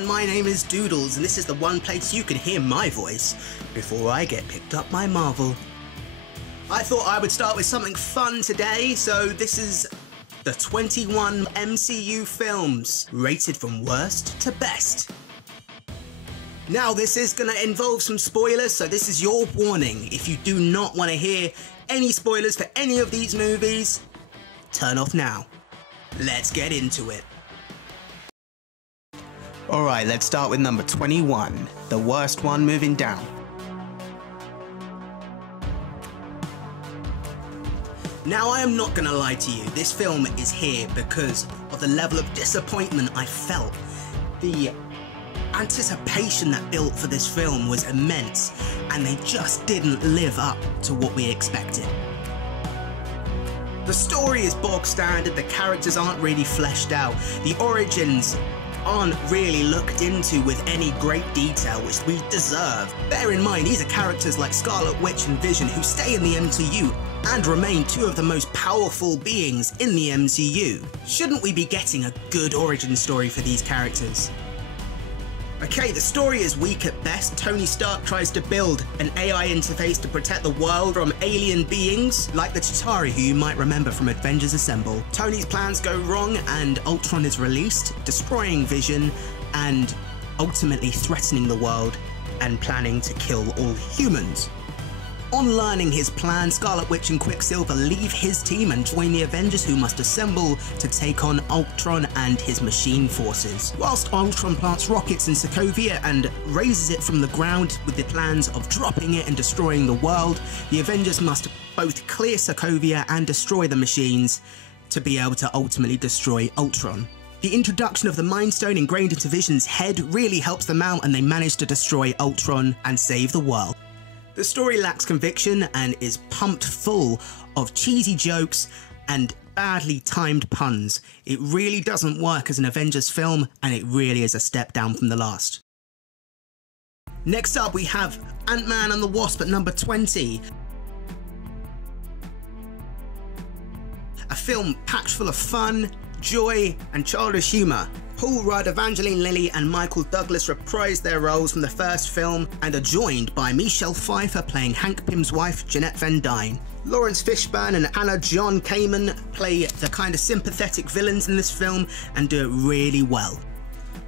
and my name is Doodles, and this is the one place you can hear my voice before I get picked up by Marvel. I thought I would start with something fun today, so this is the 21 MCU films, rated from worst to best. Now this is going to involve some spoilers, so this is your warning. If you do not want to hear any spoilers for any of these movies, turn off now. Let's get into it. Alright, let's start with number 21, the worst one moving down. Now I am not gonna lie to you, this film is here because of the level of disappointment I felt. The anticipation that built for this film was immense, and they just didn't live up to what we expected. The story is bog standard, the characters aren't really fleshed out, the origins aren't really looked into with any great detail, which we deserve. Bear in mind, these are characters like Scarlet Witch and Vision who stay in the MCU and remain two of the most powerful beings in the MCU. Shouldn't we be getting a good origin story for these characters? Okay, the story is weak at best. Tony Stark tries to build an AI interface to protect the world from alien beings, like the Chitauri who you might remember from Avengers Assemble. Tony's plans go wrong and Ultron is released, destroying Vision and ultimately threatening the world and planning to kill all humans. On learning his plan, Scarlet Witch and Quicksilver leave his team and join the Avengers, who must assemble to take on Ultron and his machine forces. Whilst Ultron plants rockets in Sokovia and raises it from the ground with the plans of dropping it and destroying the world, the Avengers must both clear Sokovia and destroy the machines to be able to ultimately destroy Ultron. The introduction of the Mind Stone ingrained into Vision's head really helps them out, and they manage to destroy Ultron and save the world. The story lacks conviction and is pumped full of cheesy jokes and badly timed puns. It really doesn't work as an Avengers film, and it really is a step down from the last. Next up we have Ant-Man and the Wasp at number 20. A film packed full of fun, joy and childish humour. Paul Rudd, Evangeline Lilly and Michael Douglas reprised their roles from the first film and are joined by Michelle Pfeiffer playing Hank Pym's wife, Jeanette Van Dyne. Lawrence Fishburne and Hannah John Kamen play the kind of sympathetic villains in this film and do it really well.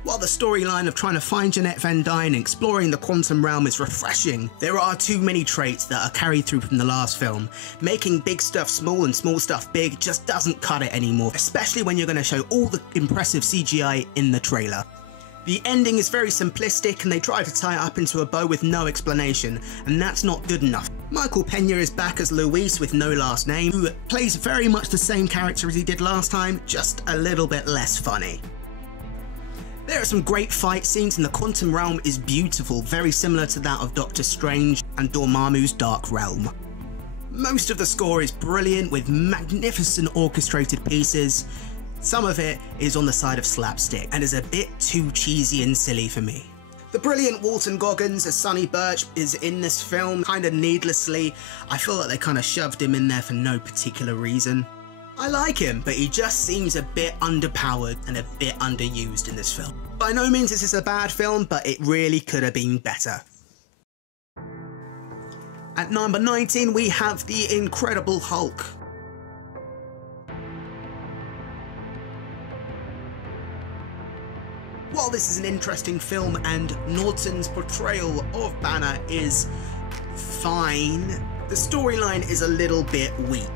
While the storyline of trying to find Jeanette Van Dyne and exploring the quantum realm is refreshing, there are too many traits that are carried through from the last film. Making big stuff small and small stuff big just doesn't cut it anymore, especially when you're going to show all the impressive CGI in the trailer. The ending is very simplistic and they try to tie it up into a bow with no explanation, and that's not good enough. Michael Pena is back as Luis with no last name, who plays very much the same character as he did last time, just a little bit less funny. There are some great fight scenes and the quantum realm is beautiful, very similar to that of Doctor Strange and Dormammu's Dark Realm. Most of the score is brilliant with magnificent orchestrated pieces. Some of it is on the side of slapstick and is a bit too cheesy and silly for me. The brilliant Walton Goggins as Sonny Birch is in this film, kind of needlessly. I feel like they kind of shoved him in there for no particular reason. I like him, but he just seems a bit underpowered and a bit underused in this film. By no means is this a bad film, but it really could have been better. At number 19 we have The Incredible Hulk. While this is an interesting film and Norton's portrayal of Banner is fine, the storyline is a little bit weak.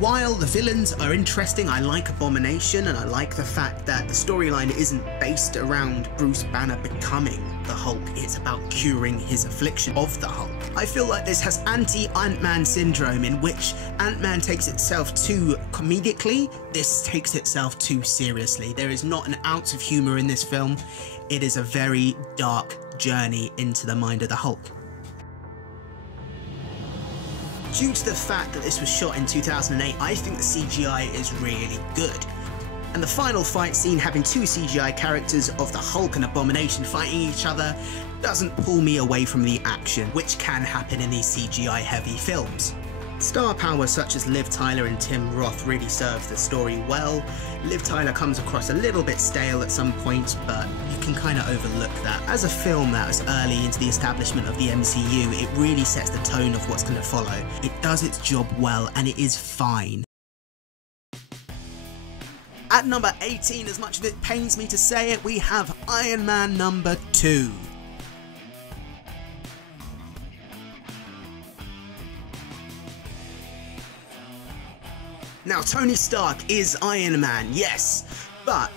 While the villains are interesting, I like Abomination and I like the fact that the storyline isn't based around Bruce Banner becoming the Hulk, it's about curing his affliction of the Hulk. I feel like this has anti-Ant-Man syndrome, in which Ant-Man takes itself too comedically, this takes itself too seriously. There is not an ounce of humour in this film, it is a very dark journey into the mind of the Hulk. Due to the fact that this was shot in 2008, I think the CGI is really good. And the final fight scene, having two CGI characters of the Hulk and Abomination fighting each other, doesn't pull me away from the action, which can happen in these CGI heavy films. Star power such as Liv Tyler and Tim Roth really serves the story well. Liv Tyler comes across a little bit stale at some points, but you can kind of overlook that. As a film that was early into the establishment of the MCU, it really sets the tone of what's going to follow. It does its job well, and it is fine. At number 18, as much as it pains me to say it, we have Iron Man number 2. Now, Tony Stark is Iron Man, yes, but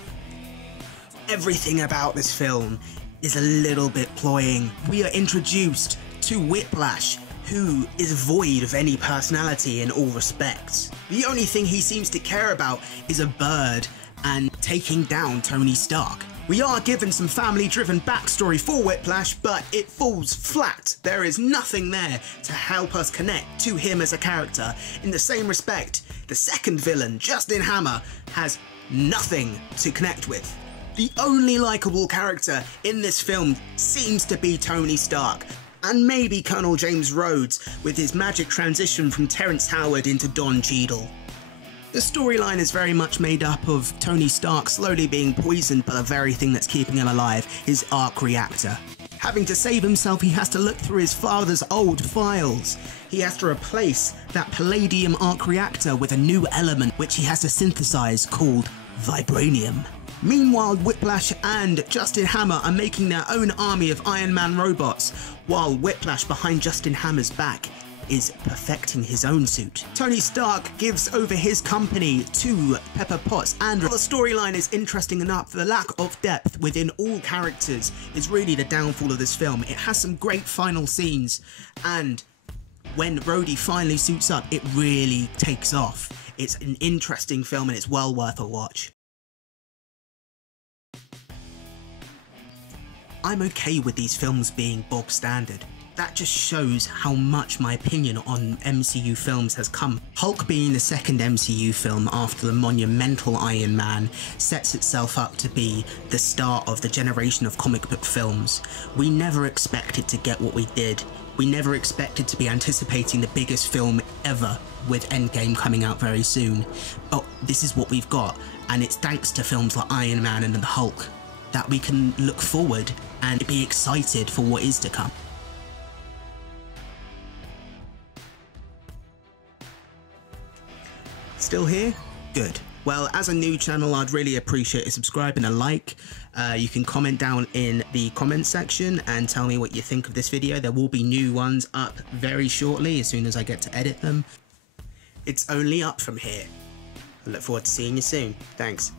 everything about this film is a little bit cloying. We are introduced to Whiplash, who is void of any personality in all respects. The only thing he seems to care about is a bird and taking down Tony Stark. We are given some family-driven backstory for Whiplash, but it falls flat. There is nothing there to help us connect to him as a character. In the same respect, the second villain, Justin Hammer, has nothing to connect with. The only likeable character in this film seems to be Tony Stark, and maybe Colonel James Rhodes with his magic transition from Terrence Howard into Don Cheadle. The storyline is very much made up of Tony Stark slowly being poisoned by the very thing that's keeping him alive, his arc reactor. Having to save himself, he has to look through his father's old files. He has to replace that palladium arc reactor with a new element which he has to synthesize called vibranium. Meanwhile, Whiplash and Justin Hammer are making their own army of Iron Man robots, while Whiplash behind Justin Hammer's back is perfecting his own suit. Tony Stark gives over his company to Pepper Potts, and while the storyline is interesting enough, the lack of depth within all characters is really the downfall of this film. It has some great final scenes, and when Rhodey finally suits up, it really takes off. It's an interesting film and it's well worth a watch. I'm okay with these films being bog standard. That just shows how much my opinion on MCU films has come. Hulk being the second MCU film after the monumental Iron Man sets itself up to be the start of the generation of comic book films. We never expected to get what we did. We never expected to be anticipating the biggest film ever with Endgame coming out very soon. But this is what we've got, and it's thanks to films like Iron Man and the Hulk that we can look forward and be excited for what is to come. Still here? Good. Well, as a new channel, I'd really appreciate a subscribe and a like. You can comment down in the comment section and tell me what you think of this video. There will be new ones up very shortly as soon as I get to edit them. It's only up from here. I look forward to seeing you soon. Thanks.